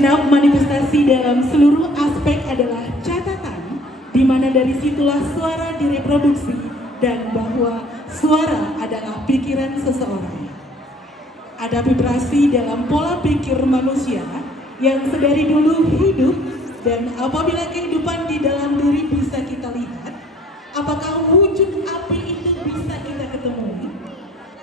Segenap manifestasi dalam seluruh aspek adalah catatan, di mana dari situlah suara direproduksi dan bahwa suara adalah pikiran seseorang. Ada vibrasi dalam pola pikir manusia yang sedari dulu hidup, dan apabila kehidupan di dalam diri bisa kita lihat, apakah wujud api itu bisa kita ketemui?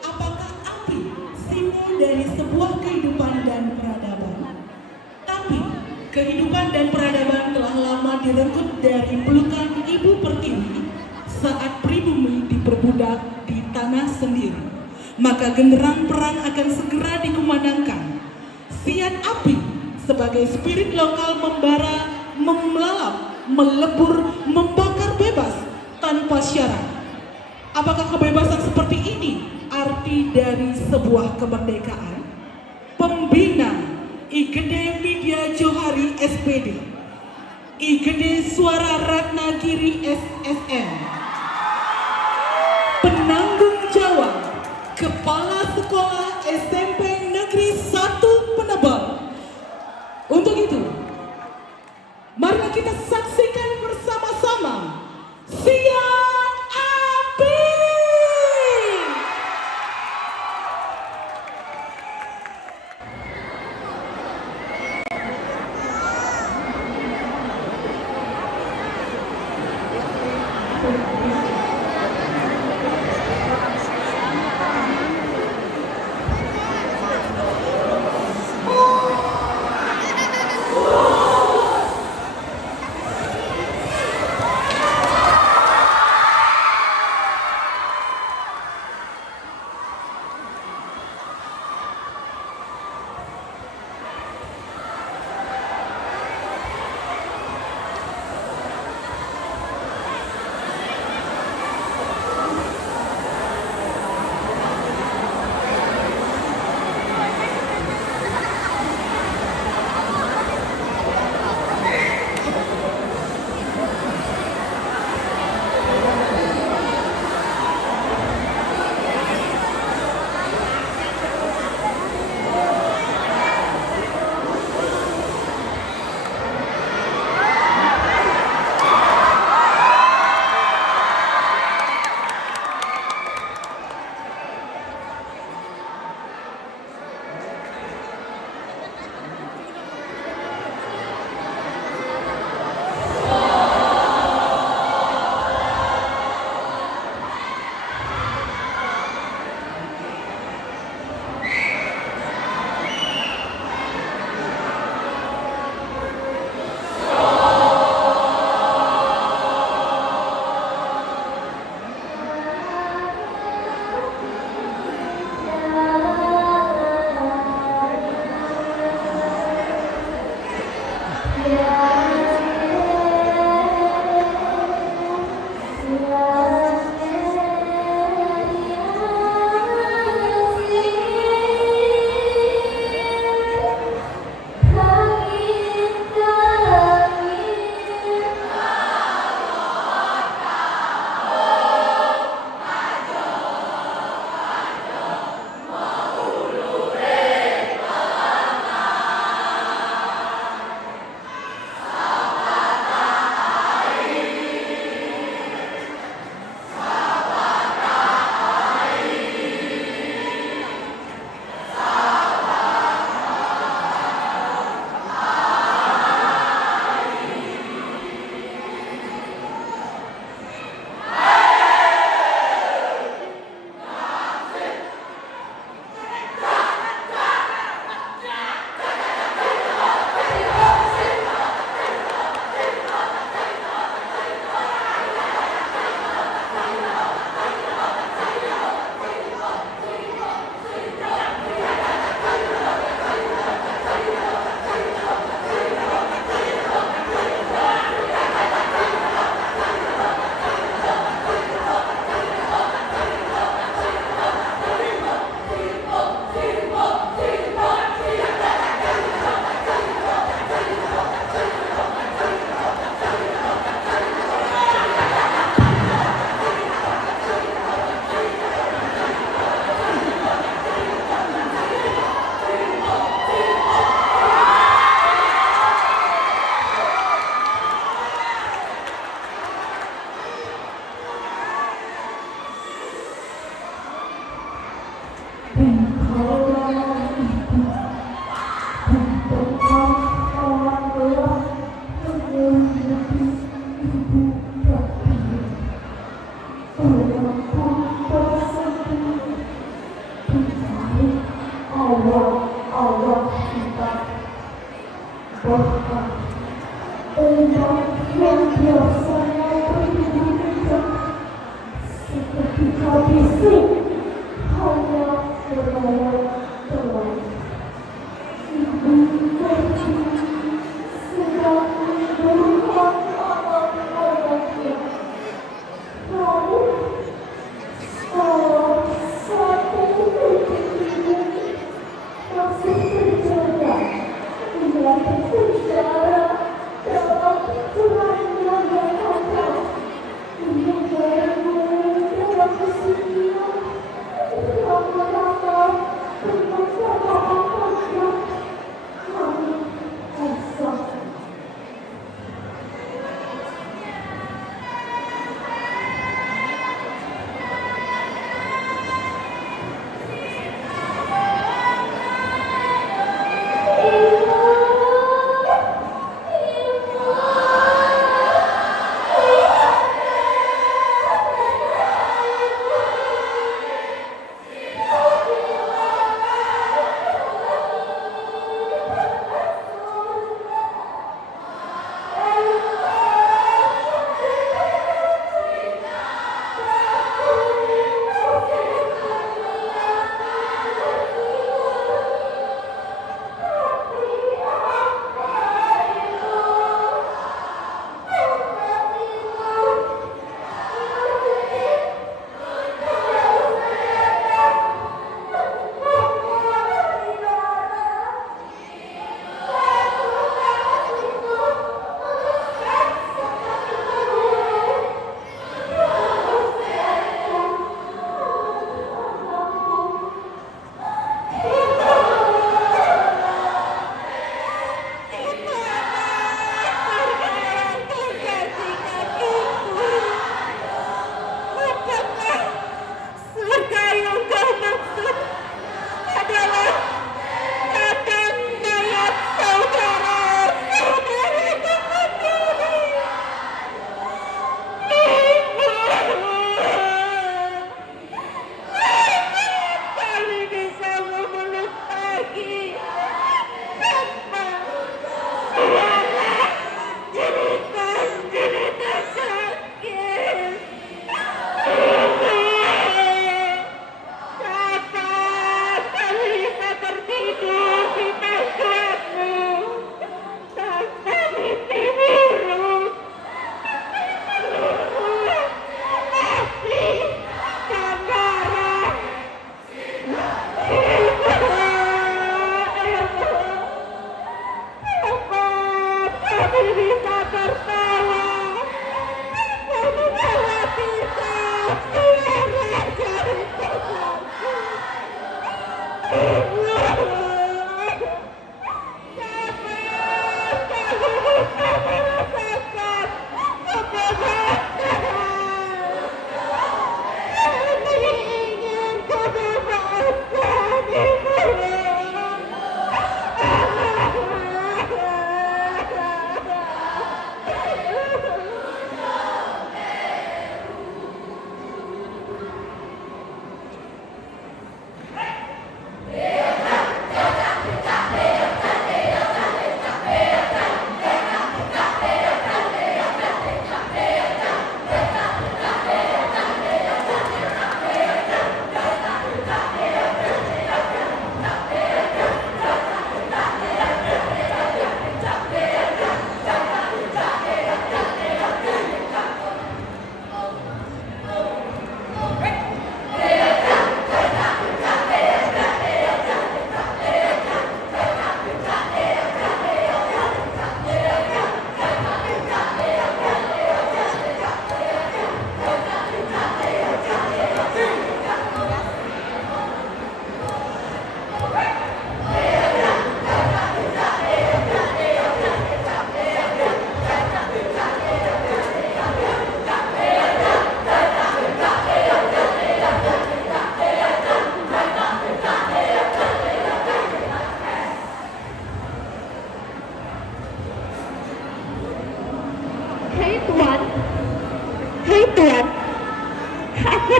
Apakah api simbol dari sebuah kehidupan dan peradaban? Tapi kehidupan dan peradaban telah lama direnggut dari pelukan Ibu Pertiwi saat pribumi diperbudak di tanah sendiri. Maka genderang perang akan segera dikumandangkan. Sian api sebagai spirit lokal membara, memelalap, melebur, membakar bebas tanpa syarat. Apakah kebebasan seperti ini arti dari sebuah kemerdekaan? Pembina IGD Media Johari SPD, IGD Suara Ratnagiri SSN, penanggung jawab Kepala Sekolah SMP Negeri 1 Penebal. Untuk itu, marilah kita saksikan bersama-sama Sian Api. bahkan umat yang biasanya berbicara seperti bisu hanya berlayar-layar. Ibu kecil sedang berulang anak-anaknya. Namun salah satu titik ini masih terjaga. Ia berbicara dalam suaranya yang ada. Ia bareng-bareng dalam kesedihan. Lama-lama bermasalah-masalah. Kami esok.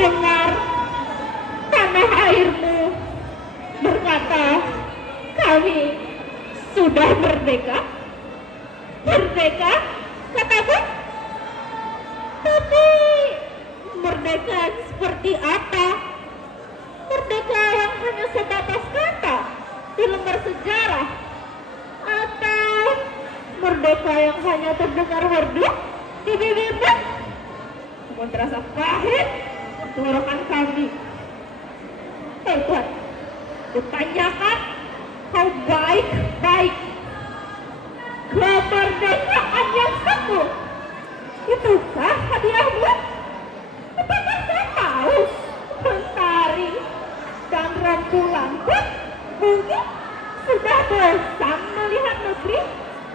dengar tanah airmu berkata kami sudah merdeka. Merdeka, katamu? Tapi merdeka seperti apa? Merdeka yang hanya sebatas kata di lembar sejarah? Atau merdeka yang hanya terdengar merdu di bibirmu? Namun terasa pahit tenggorokan kami. Tuhan, kutanyakan kau baik-baik. Kemerdekaan yang semu, itukah hadiahmu? Apakah saya tahu mentari dan rembulan pun mungkin sudah bosan melihat negeri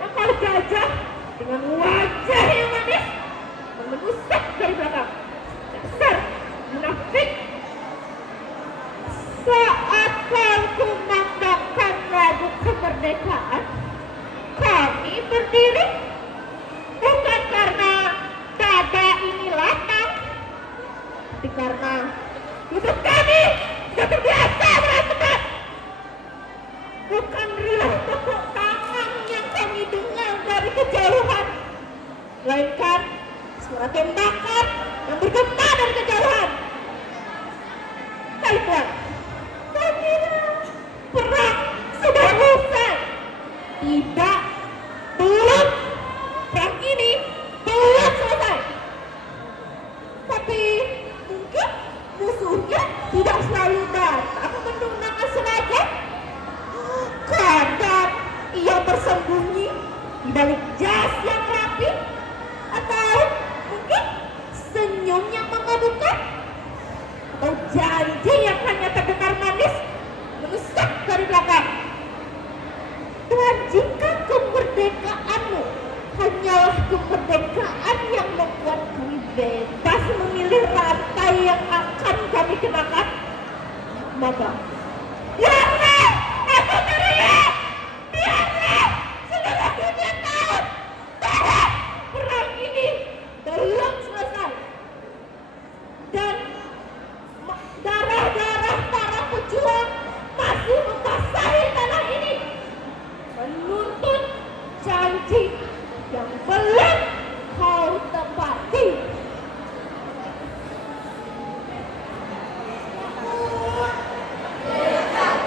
yang kau jajah dengan wajah yang manis menusuk dari belakang. Dasar munafik! Saat kau kumandangkan lagu kemerdekaan, kami berdiri bukan karena dada ini lapang, tapi karena hidup kami sudah terbiasa merasakan. Bukan riuh tepuk tangan yang kami dengar dari kejauhan, melainkan suara tembakan yang bergema dari kejauhan. Hai Tuhan, kau kira perang sudah usai? Tidak, belum. Perang ini belum selesai. Tapi mungkin musuhnya tidak selalu datang menggunakan senjata. Kadang ia bersembunyi di balik jas yang rapi, atau mungkin senyum yang mengagumkan, atau janji yang hanya terdengar manis menusuk dari belakang. Tuhan, jika kemerdekaanmu hanyalah kemerdekaan yang membuat kami bebas memilih rantai yang akan kami kenakan, maka biarlah aku teriak, biarlah seluruh dunia tahu bahwa perang ini belum selesai, dan darah-darah para pejuang masih membasahi tanah ini, menuntut janji yang belum kau tepati. Dekat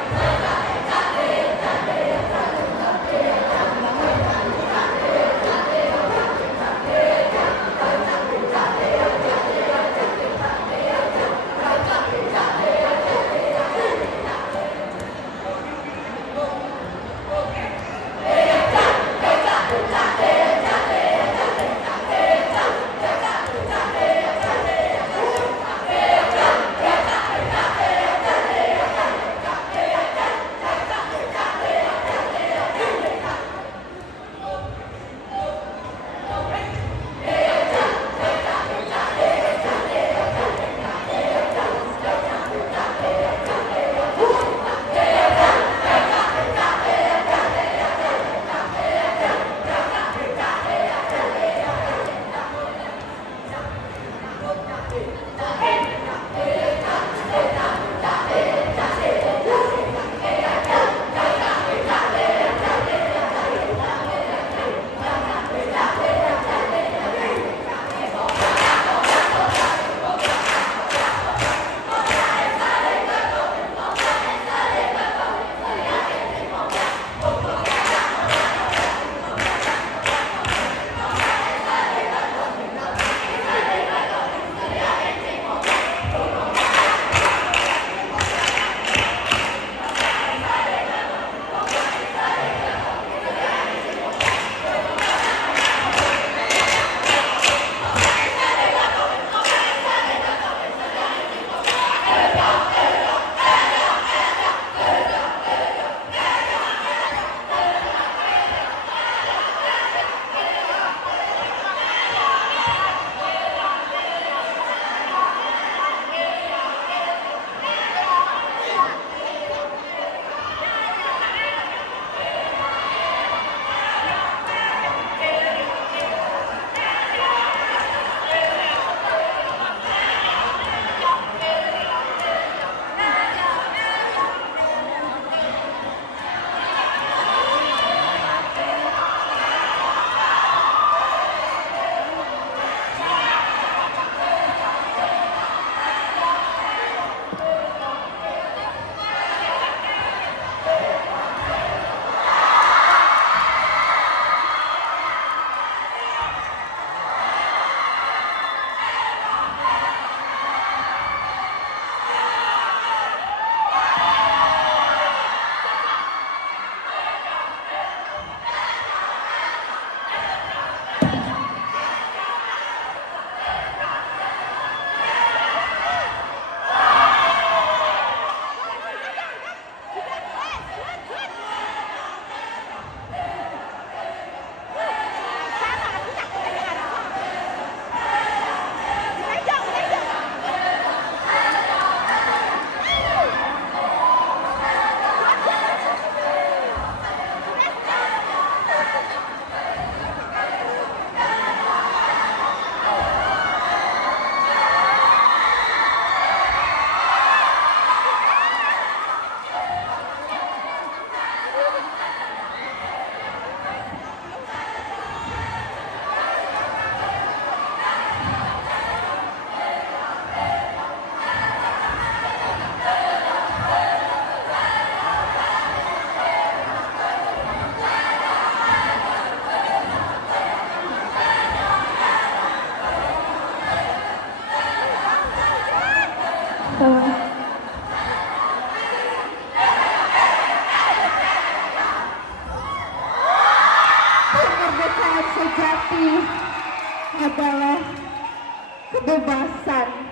sejati adalah kebebasan.